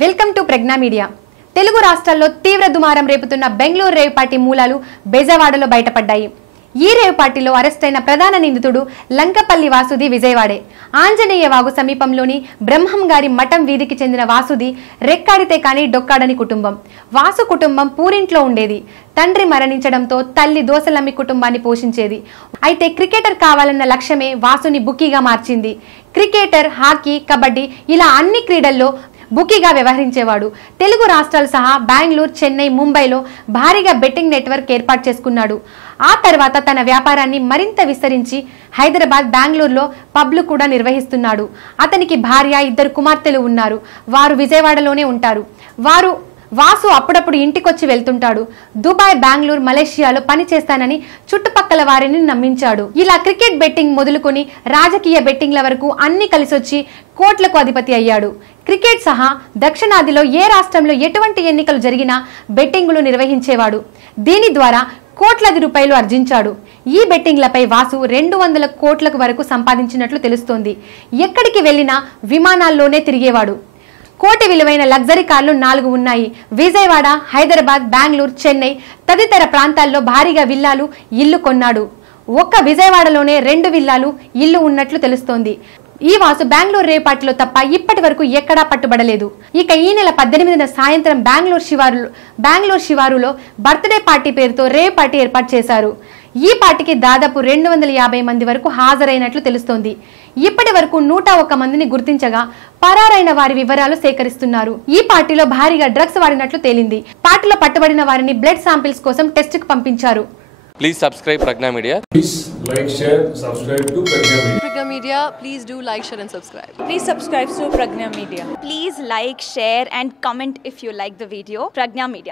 Welcome to Pragna media. Telugu రాష్ట్రాల్లో తీవ్ర దుమారం రేపుతున్న బెంగళూరు రేవ్ పార్టీ మూలాలు బెజవాడలో బయటపడ్డాయి. ఈ రేవ్ పార్టీలో అరెస్ట్ అయిన ప్రధాన నిందితుడు లంకపల్లి వాసుది విజయవాడే. ఆంజనేయ వాగు సమీపంలోని బ్రహ్మంగారి మఠం వీధికి చెందిన వాసుది రెక్కాడితే కానీ డొక్కాడని కుటుంబం. వాసు కుటుంబం పూరింట్లో ఉండేది. తండ్రి మరణించడంతో తల్లి దోసలమ్మి కుటుంబాన్ని పోషించేది. అయితే క్రికెటర్ కావాలన్న లక్ష్యమే వాసుని బుకీగా మార్చింది. క్రికెటర్, హాకీ, కబడ్డీ ఇలా అన్ని క్రీడల్లో బుకీగా వ్యవహరించేవాడు. తెలుగు రాష్ట్రాలు సహా బెంగళూరు, చెన్నై, ముంబైలో భారీగా బెట్టింగ్ నెట్వర్క్ ఏర్పాటు చేసుకున్నాడు. ఆ తర్వాత తన వ్యాపారాన్ని మరింత విస్తరించి హైదరాబాద్, బెంగళూరులో పబ్లు కూడా నిర్వహిస్తున్నాడు. అతనికి భార్య, 2 కుమార్తెలు ఉన్నారు. వారు విజయవాడలోనే ఉంటారు. వాసు అప్పుడప్పుడు ఇంటికొచ్చి వెళ్తుంటాడు. దుబాయ్, బెంగళూరు, మలేషియాలో పని చేస్తానని చుట్టుపక్కల వారిని నమ్మించాడు. ఇలా క్రికెట్ బెట్టింగ్ మొదలుకొని రాజకీయ బెట్టింగ్ల వరకు అన్ని కలిసొచ్చి కోట్లకు అధిపతి అయ్యాడు. క్రికెట్ సహా దక్షిణాదిలో ఏ రాష్ట్రంలో ఎటువంటి ఎన్నికలు జరిగినా బెట్టింగులు నిర్వహించేవాడు. దీని ద్వారా కోట్లాది రూపాయలు ఆర్జించాడు. ఈ బెట్టింగ్లపై వాసు 200 కోట్లకు వరకు సంపాదించినట్లు తెలుస్తోంది. ఎక్కడికి వెళ్లినా విమానాల్లోనే తిరిగేవాడు. కోటి విలువైన లగ్జరీ కార్లు 4 ఉన్నాయి. విజయవాడ, హైదరాబాద్, బెంగళూరు, చెన్నై తదితర ప్రాంతాల్లో భారీగా విల్లాలు, ఇల్లు కొన్నాడు. ఒక్క విజయవాడలోనే 2 విల్లాలు, ఇల్లు ఉన్నట్లు తెలుస్తోంది. ఈ వాసు బెంగళూరు రేవ్ పార్టీలో తప్ప ఇప్పటి వరకు ఎక్కడా పట్టుబడలేదు. ఇక ఈ నెల 18న సాయంత్రం బెంగళూరు శివారులో బర్త్డే పార్టీ పేరుతో రేవ్ పార్టీ ఏర్పాటు చేశారు. ఈ పార్టీకి దాదాపు 250 మంది వరకు హాజరైనట్లు తెలుస్తోంది. ఇప్పటి వరకు 101 మందిని గుర్తించగా పరారైన వారి వివరాలు సేకరిస్తున్నారు. ఈ పార్టీలో భారీగా డ్రగ్స్ వాడినట్లు తేలింది. పార్టీలో పట్టుబడిన వారిని బ్లడ్ శాంపిల్స్ కోసం టెస్ట్ కు పంపించారు. Please subscribe Pragna Media. Please like, share, subscribe to Pragna Media. Pragna Media, please do like, share and subscribe. Please subscribe to Pragna Media. Please like, share and comment if you like the video. Pragna Media.